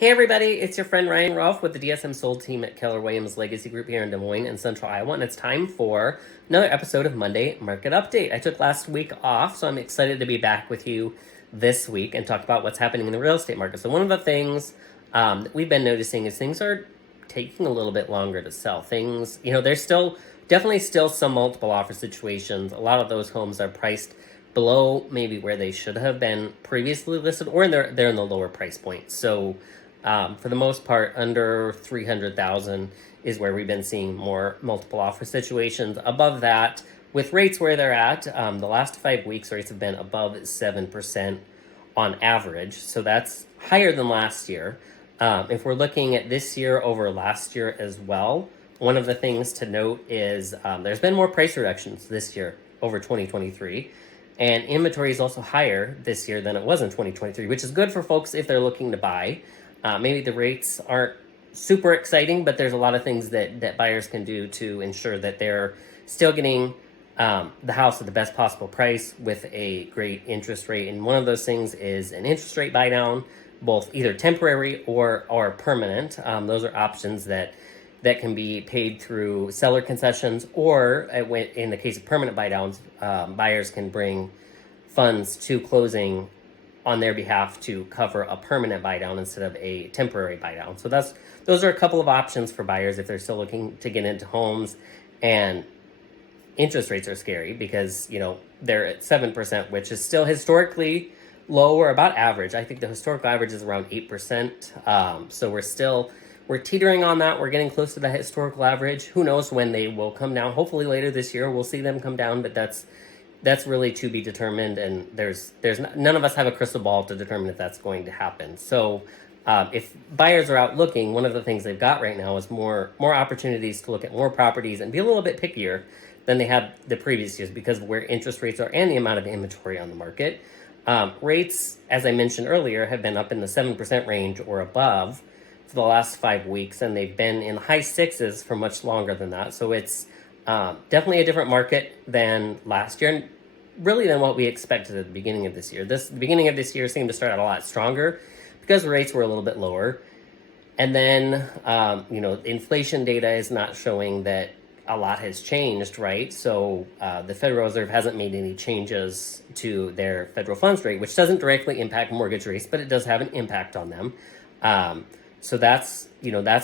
Hey everybody, it's your friend Ryan Rolfe with the Dsmsold team at Keller Williams Legacy Group here in Des Moines and Central Iowa, and it's time for another episode of Monday Market Update. I took last week off, so I'm excited to be back with you this week and talk about what's happening in the real estate market. So one of the things that we've been noticing is things are taking a little bit longer to sell. There's definitely still some multiple offer situations. A lot of those homes are priced below maybe where they should have been previously listed, or they're in the lower price point. So for the most part, under 300,000 is where we've been seeing more multiple offer situations. Above that, with rates where they're at, the last 5 weeks rates have been above 7% on average. So that's higher than last year. If we're looking at this year over last year as well, one of the things to note is there's been more price reductions this year over 2023. And inventory is also higher this year than it was in 2023, which is good for folks if they're looking to buy. Maybe the rates aren't super exciting, but there's a lot of things that buyers can do to ensure that they're still getting the house at the best possible price with a great interest rate. And one of those things is an interest rate buy down, both either temporary or permanent. Those are options that can be paid through seller concessions, or in the case of permanent buy downs, buyers can bring funds to closing on their behalf to cover a permanent buy down instead of a temporary buy down. So those are a couple of options for buyers if they're still looking to get into homes. And interest rates are scary because they're at 7%, which is still historically low or about average. I think the historical average is around 8%. So we're teetering on that. We're getting close to the historical average. Who knows when they will come down? Hopefully later this year we'll see them come down, but that's really to be determined, and none of us have a crystal ball to determine if that's going to happen. So if buyers are out looking, one of the things they've got right now is more opportunities to look at more properties and be a little bit pickier than they had the previous years because of where interest rates are and the amount of inventory on the market. Rates, as I mentioned earlier, have been up in the 7% range or above for the last 5 weeks, and they've been in the high sixes for much longer than that. So it's definitely a different market than last year, and really than what we expected at the beginning of this year. The beginning of this year seemed to start out a lot stronger because rates were a little bit lower. And then, inflation data is not showing that a lot has changed, right? So the Federal Reserve hasn't made any changes to their federal funds rate, which doesn't directly impact mortgage rates, but it does have an impact on them. So that's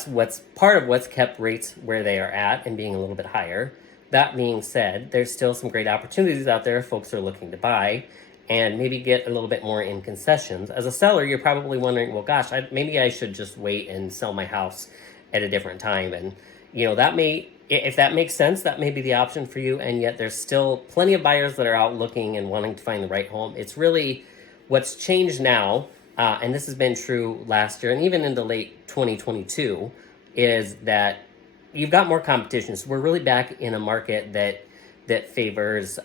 what's part of what's kept rates where they are at and being a little bit higher. That being said, there's still some great opportunities out there if folks are looking to buy and maybe get a little bit more in concessions. As a seller, you're probably wondering, well, gosh, maybe I should just wait and sell my house at a different time. And, if that makes sense, that may be the option for you. And yet there's still plenty of buyers that are out looking and wanting to find the right home. It's really what's changed now. And this has been true last year and even into late 2022, is that you've got more competition. So we're really back in a market that favors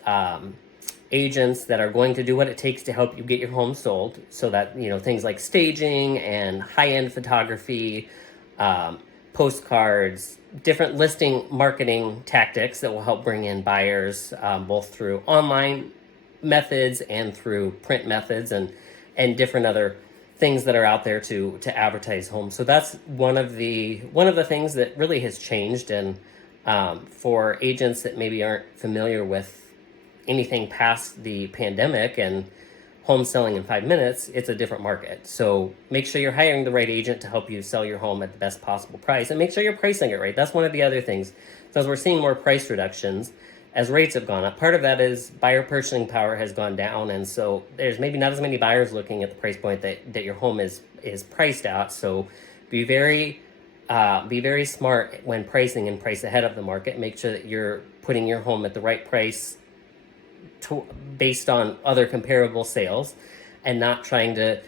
agents that are going to do what it takes to help you get your home sold. So that, things like staging and high-end photography, postcards, different listing marketing tactics that will help bring in buyers, both through online methods and through print methods and different other things that are out there to advertise homes. So that's one of the things that really has changed. And for agents that maybe aren't familiar with anything past the pandemic and home selling in 5 minutes, it's a different market. So make sure you're hiring the right agent to help you sell your home at the best possible price, and make sure you're pricing it right. That's one of the other things. So as we're seeing more price reductions, as rates have gone up, part of that is buyer purchasing power has gone down, and so there's maybe not as many buyers looking at the price point that your home is priced at. So be very smart when pricing and price ahead of the market. Make sure that you're putting your home at the right price based on other comparable sales, and not trying to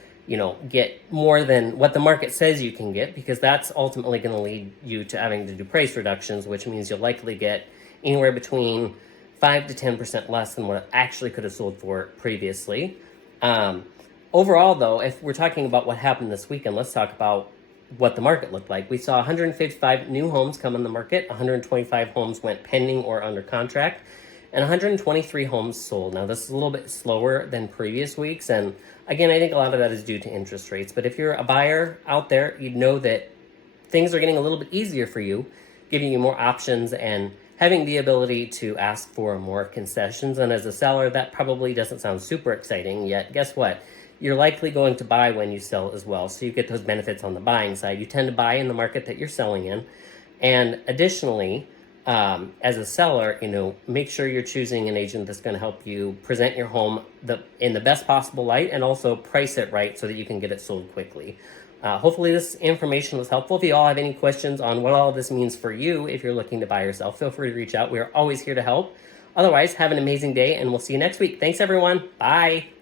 get more than what the market says you can get, because that's ultimately going to lead you to having to do price reductions, which means you'll likely get anywhere between 5 to 10% less than what it actually could have sold for previously. Overall, though, if we're talking about what happened this weekend, let's talk about what the market looked like. We saw 155 new homes come on the market. 125 homes went pending or under contract. and 123 homes sold. Now, this is a little bit slower than previous weeks, and again, I think a lot of that is due to interest rates. But if you're a buyer out there, you know that things are getting a little bit easier for you, giving you more options and having the ability to ask for more concessions. And as a seller, that probably doesn't sound super exciting, yet guess what? You're likely going to buy when you sell as well. So you get those benefits on the buying side. You tend to buy in the market that you're selling in. And additionally, as a seller, make sure you're choosing an agent that's going to help you present your home in the best possible light and also price it right so that you can get it sold quickly. Hopefully this information was helpful. If you all have any questions on what all of this means for you, if you're looking to buy or sell, feel free to reach out. We are always here to help. Otherwise, have an amazing day, and we'll see you next week. Thanks, everyone. Bye.